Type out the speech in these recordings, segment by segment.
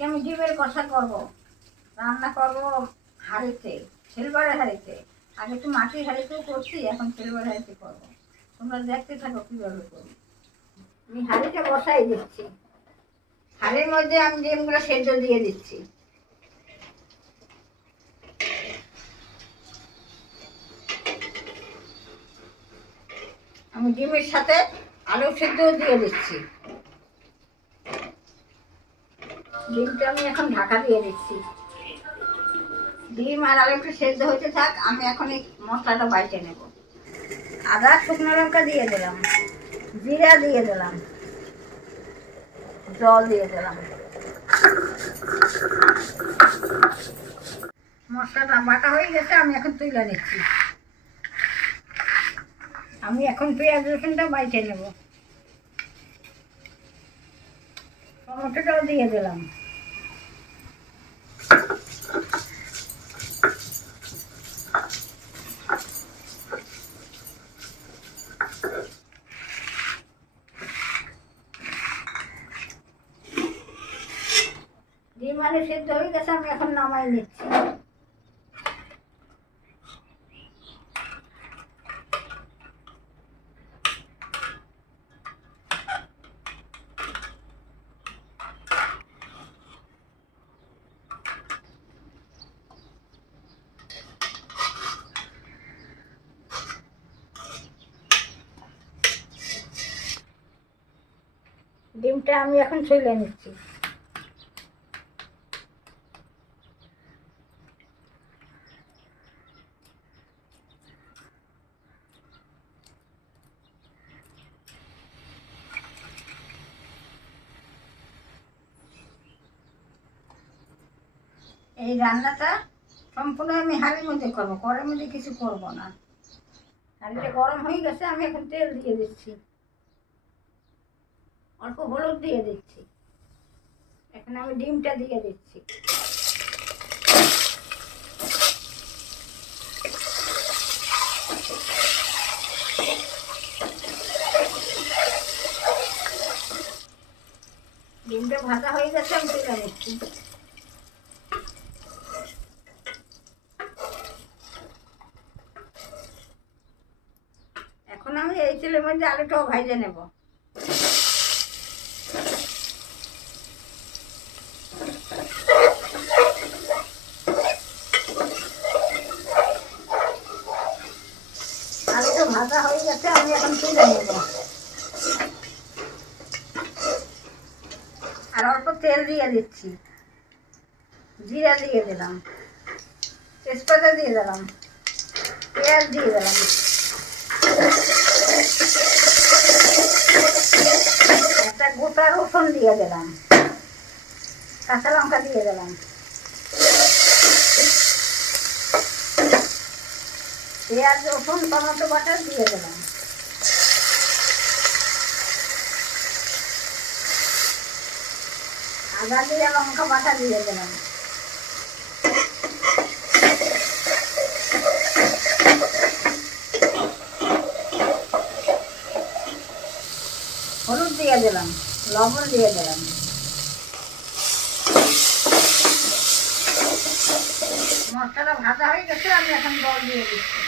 আজকে আমি ডিমের কষা করব, রান্না করব হাঁড়িতে, সিলভারের হাঁড়িতে। আগে তো মাটির হাঁড়িতেও করছি, এখন সিলভার হাঁড়িতে করবো। তোমরা দেখতে থাকো কীভাবে করি। আমি হাঁড়িটা বসাই দিচ্ছি, হাঁড়ির মধ্যে আমি ডিমগুলো সেদ্ধ দিয়ে দিচ্ছি। আমি ডিমের সাথে আলু সেদ্ধও দিয়ে দিচ্ছি। ডিমটা আমি এখন ঢাকা দিয়ে দিচ্ছি। ডিম আর আলুটা সেদ্ধ হতে থাক, আমি এখন এই মশলাটা বাইটে নেব। আদা শুকনো লঙ্কা দিয়ে দিলাম, জিরা দিয়ে দিলাম, জল দিয়ে দিলাম। মশলাটা বাটা হয়ে গেছে, আমি এখন তুলে নিচ্ছি। আমি এখন পেঁয়াজ রসুনটা বাইটে নেব। টমেটোটাও দিয়ে দিলাম। ডিম আলু সেদ্ধ হয়ে গেছে, আমি এখন নামাই নিচ্ছি। ডিমটা আমি এখন ছুলে নিচ্ছি। এই রান্নাটা সম্পূর্ণ আমি হাঁড়ির মধ্যে করবো, কড়াইয়ের মধ্যে কিছু করব না। হাঁড়িটা গরম হয়ে গেছে, আমি এখন তেল দিয়ে দিচ্ছি, অল্প হলুদ দিয়ে দিচ্ছি। এখন আমি ডিমটা দিয়ে দিচ্ছি। ডিমটা ভাজা হয়ে গেছে, আমি তুলে নিচ্ছি। এখন আমি এই তেলের মধ্যে আলুটাও ভাজে নেব। আলুটা ভাজা হয়ে গেছে, আমি এখন তুলে নেব। আর অল্প তেল দিয়ে দিচ্ছি, জিরা দিয়ে দিলাম, তেজপাতা দিয়ে দিলাম, পেঁয়াজ দিয়ে দিলাম, একটা গোটা রসুন দিয়ে দিলাম, কাঁচা লঙ্কা দিয়ে দিলাম, পেঁয়াজ রসুন টমেটো বাটা দিয়ে দিলাম। আদা দিয়ে লঙ্কা বাটা দিয়ে দিলাম। হলুদ দিয়ে দিলাম, লবণ দিয়ে দিলাম। মশলাটা ভাজা হয়ে গেছে, আমি এখন জল দিয়ে দিচ্ছি।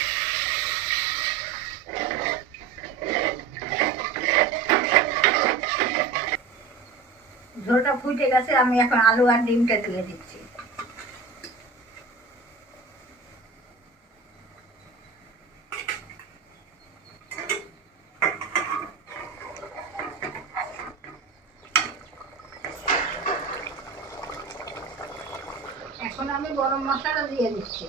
ঝোলটা ফুটে গেছে, আমি এখন আলু আর ডিমটা দিয়ে দিচ্ছি। এখন আমি গরম মশলাটা দিয়ে দিচ্ছি।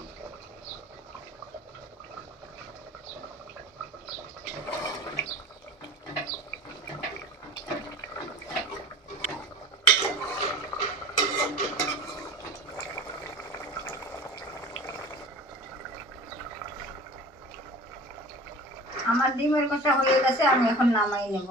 আমার ডিমের কষা হয়ে গেছে, আমি এখন নামাই নেব।